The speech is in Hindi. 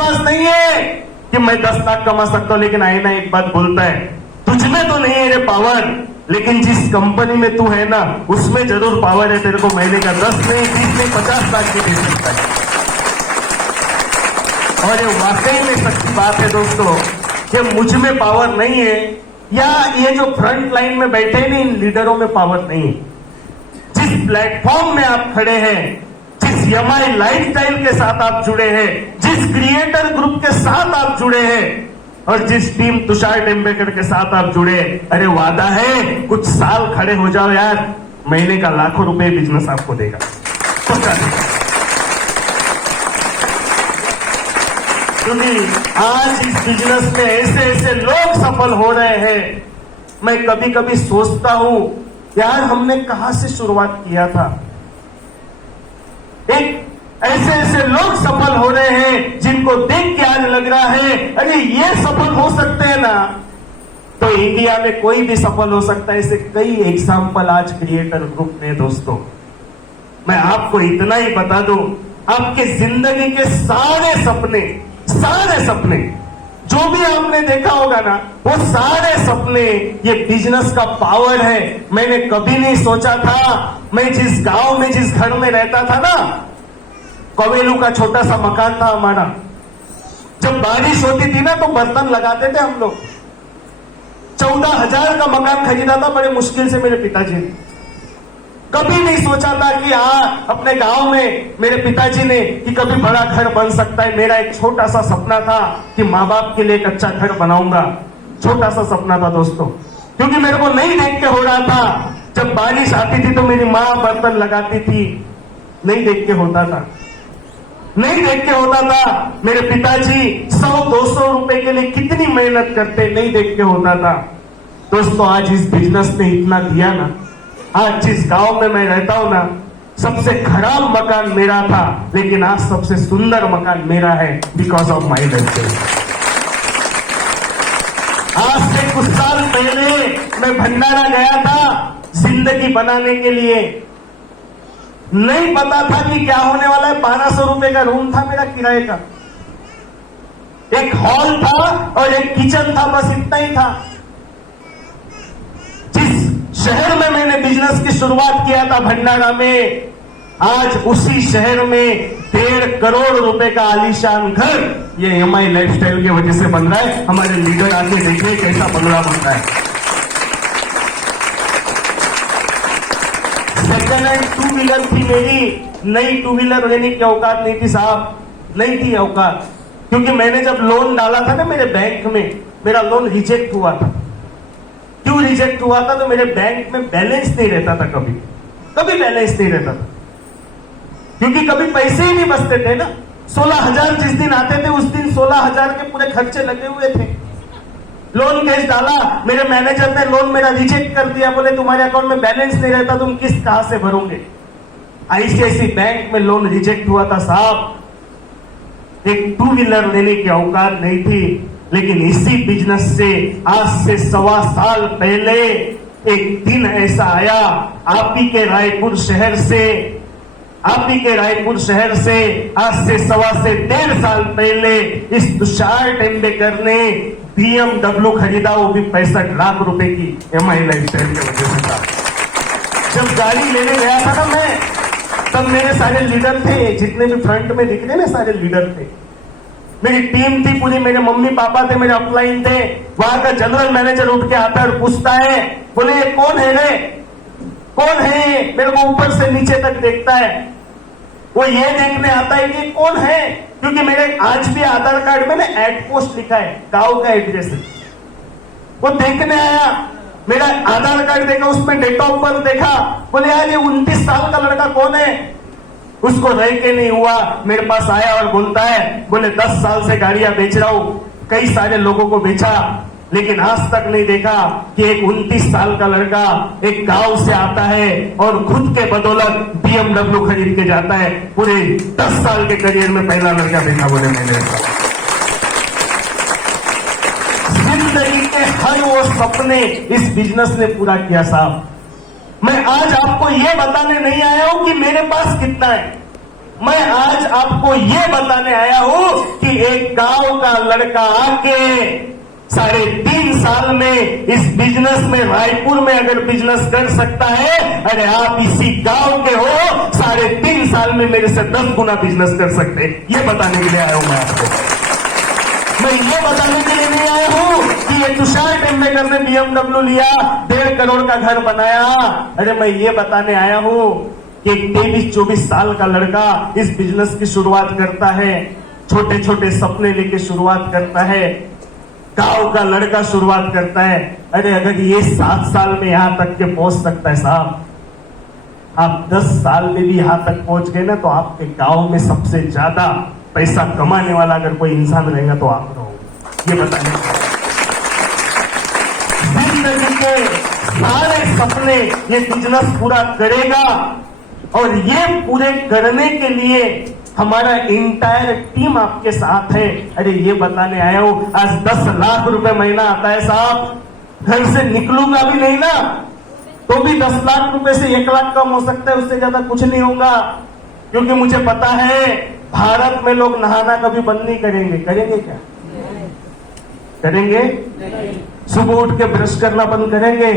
विश्वास नहीं है कि मैं 10 लाख कमा सकता हूं, लेकिन आईना एक बात बोलता है, तुझमें तो नहीं है ये पावर, लेकिन जिस कंपनी में तू है ना उसमें जरूर पावर है, तेरे को महीने का 10 नहीं 20 नहीं 50 लाख भी दे सकता है। और ये वाकई में सच्ची बात है दोस्तों कि मुझ में पावर नहीं है, या ये जो फ्रंट लाइन में बैठे हैं इन लीडरों में पावर नहीं है। जिस प्लेटफॉर्म में आप खड़े हैं, जिस एमआई लाइफस्टाइल के साथ आप जुड़े हैं, जिस क्रिएटर ग्रुप के साथ आप जुड़े हैं और जिस टीम तुषार टेम्बेकर के साथ आप जुड़े, अरे वादा है कुछ साल खड़े हो जाओ यार, महीने का लाखों रुपए बिजनेस आपको देगा, पक्का देगा। क्योंकि आज इस बिजनेस में ऐसे ऐसे लोग सफल हो रहे हैं, मैं कभी कभी सोचता हूं यार हमने कहां से शुरुआत किया था। एक ऐसे ऐसे लोग सफल हो रहे हैं जिनको देख के आज लग रहा है अरे ये सफल हो सकते हैं ना, तो इंडिया में कोई भी सफल हो सकता है। ऐसे कई एग्जाम्पल आज क्रिएटर ग्रुप ने दोस्तों, मैं आपको इतना ही बता दूं, आपके जिंदगी के सारे सपने जो भी आपने देखा होगा ना, वो सारे सपने ये बिजनेस का पावर है। मैंने कभी नहीं सोचा था, मैं जिस गांव में जिस घर में रहता था ना, कवेलू का छोटा सा मकान था हमारा, जब बारिश होती थी ना तो बर्तन लगाते थे हम लोग। 14,000 का मकान खरीदा था बड़े मुश्किल से मेरे पिताजी ने। कभी नहीं सोचा था कि अपने गांव में मेरे पिताजी ने कि कभी बड़ा घर बन सकता है। मेरा एक छोटा सा सपना था कि माँ बाप के लिए एक अच्छा घर बनाऊंगा, छोटा सा सपना था दोस्तों, क्योंकि मेरे को नहीं देख के हो रहा था। जब बारिश आती थी तो मेरी माँ बर्तन लगाती थी, नहीं देख के होता था, नहीं देख के होता था। मेरे पिताजी 100-200 रुपए के लिए कितनी मेहनत करते, नहीं देख के होता था। दोस्तों आज इस बिजनेस ने इतना दिया ना, आज जिस गांव में मैं रहता हूं ना, सबसे खराब मकान मेरा था, लेकिन आज सबसे सुंदर मकान मेरा है, बिकॉज ऑफ माई लाइफस्टाइल। आज से कुछ साल पहले मैं भंडारा गया था जिंदगी बनाने के लिए, नहीं पता था कि क्या होने वाला है। 1200 रुपए का रूम था मेरा किराए का, एक हॉल था और एक किचन था, बस इतना ही था। जिस शहर में मैंने बिजनेस की शुरुआत किया था भंडारा में, आज उसी शहर में 1.5 करोड़ रुपए का आलीशान घर ये एमआई लाइफस्टाइल की वजह से बन रहा है। हमारे लीडर आके देखिए कैसा बंगला बन रहा है। सेकेंड हैंड 2 व्हीलर थी मेरी, नई 2 व्हीलर लेने की औकात नहीं थी साहब, नहीं थी औकात, क्योंकि मैंने जब लोन डाला था ना मेरे बैंक में, मेरा लोन रिजेक्ट हुआ था। क्यों रिजेक्ट हुआ था? तो मेरे बैंक में बैलेंस नहीं रहता था, कभी बैलेंस नहीं रहता था, क्योंकि कभी पैसे ही नहीं बचते थे ना। 16,000 जिस दिन आते थे उस दिन 16,000 के पूरे खर्चे लगे हुए थे। लोन केस डाला, मेरे मैनेजर ने लोन मेरा रिजेक्ट कर दिया, बोले तुम्हारे अकाउंट में बैलेंस नहीं रहता, तुम किस्त कहां से भरोगे। आईसीआईसी बैंक में लोन रिजेक्ट हुआ था साहब। एक 2 व्हीलर लेने की औकात नहीं थी, लेकिन इसी बिजनेस से आज से 1.25 साल पहले एक दिन ऐसा आया, आप ही के रायपुर शहर से आज से 1.25 साल पहले इस तुषार टेम्बेकर ने BMW खरीदा, वो भी 65 लाख रुपए की एमआई लाइफस्टाइल की वजह से था। जब गाड़ी लेने गया था ना मैं, तब मेरे सारे लीडर थे, जितने भी फ्रंट में दिख रहे ना सारे लीडर थे, मेरी टीम थी पूरी, मेरे मम्मी पापा थे, मेरे अपलाइन थे। वहां का जनरल मैनेजर उठ के आता है और पूछता है, बोले ये कौन है रे, कौन है? मेरे को ऊपर से नीचे तक देखता है, वो ये देखने आता है कि कौन है, क्योंकि मेरे आज भी आधार कार्ड में ना एड पोस्ट लिखा है, गांव का एड्रेस है। वो देखने आया, मेरा आधार कार्ड देखा, उसमें डेट ऑफ बर्थ देखा, बोले यार ये 29 साल का लड़का कौन है? उसको रह के नहीं हुआ, मेरे पास आया और बोलता है, बोले 10 साल से गाड़ियां बेच रहा हूं, कई सारे लोगों को बेचा, लेकिन आज तक नहीं देखा कि एक 29 साल का लड़का एक गांव से आता है और खुद के बदौलत BMW खरीद के जाता है। पूरे 10 साल के करियर में पहला लड़का देखा, बोले मैंने। जिंदगी के हर वो सपने इस बिजनेस ने पूरा किया साहब। मैं आज आपको ये बताने नहीं आया हूं कि मेरे पास कितना है, मैं आज आपको ये बताने आया हूं कि एक गांव का लड़का आके 3.5 साल में इस बिजनेस में, रायपुर में अगर बिजनेस कर सकता है, अरे आप इसी गांव के हो, 3.5 साल में मेरे से 10 गुना बिजनेस कर सकते हैं। ये बताने के लिए आया हूं मैं आपको। मैं ये बताने के लिए नहीं आया हूं कि ये तुषार टेम्बेकर ने BMW लिया, 1.5 करोड़ का घर बनाया। अरे मैं ये बताने आया हूं कि 23-24 साल का लड़का इस बिजनेस की शुरुआत करता है, छोटे छोटे सपने लेके शुरुआत करता है, गांव का लड़का शुरुआत करता है। अरे अगर ये 7 साल में यहां तक के पहुंच सकता है साहब, आप 10 साल में भी यहां तक पहुंच गए ना, तो आपके गांव में सबसे ज्यादा पैसा कमाने वाला अगर कोई इंसान रहेगा तो आप रहोगे। ये बताने जिंदगी के सारे सपने ये बिजनेस पूरा करेगा, और ये पूरे करने के लिए हमारा इंटायर टीम आपके साथ है। अरे ये बताने आया हूं, आज 10 लाख रुपए महीना आता है साहब, घर से निकलूंगा भी नहीं ना तो भी 10 लाख रुपए से 1 लाख कम हो सकता है, उससे ज्यादा कुछ नहीं होगा। क्योंकि मुझे पता है भारत में लोग नहाना कभी बंद नहीं करेंगे। करेंगे क्या? करेंगे? सुबह उठ के ब्रश करना बंद करेंगे?